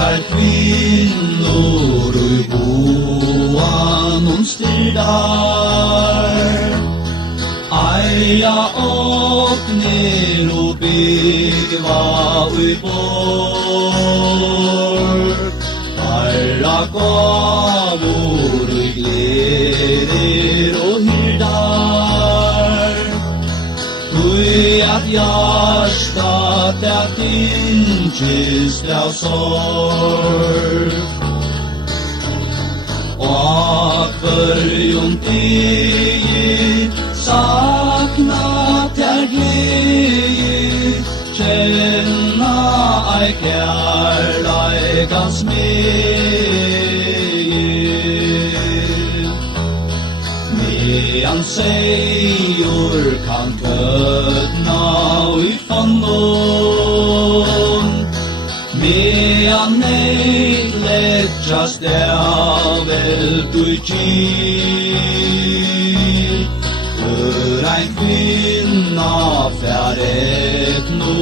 Margar kvinnor ui boan styrdar Eia åpner og bygva ui bort Herra gavor ui gleder og hyrdar Ui at hjärtat at innkist av sorg Og börjon dig sakna ter glede Kjenna ei kærleikans med Medan seier kan kødna ui fannon Medan nei lettjast av eld ui kil For ein kvinna færet no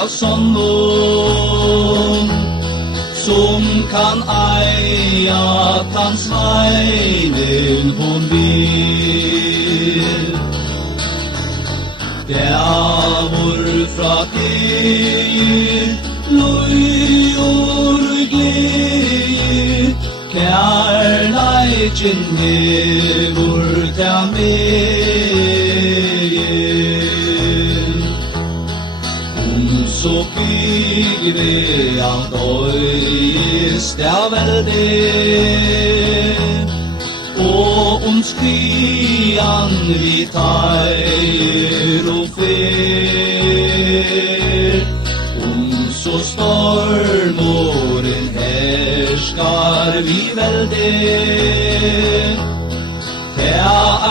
av sonnon Som kan eia tans veinen hon vil Gavor fra dig Løyor gled Kærleikin hevur ta med Så bygge alt øyest av velde Og skrian vi teir og fer Så stormoren herskar vi velde Her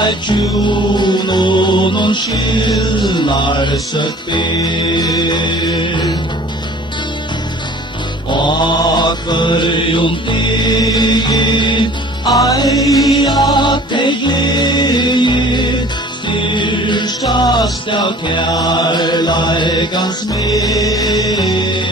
er tjun og noen skilnar søtt ber Og førjon dig eia teg glede Styrstast av kærleikans med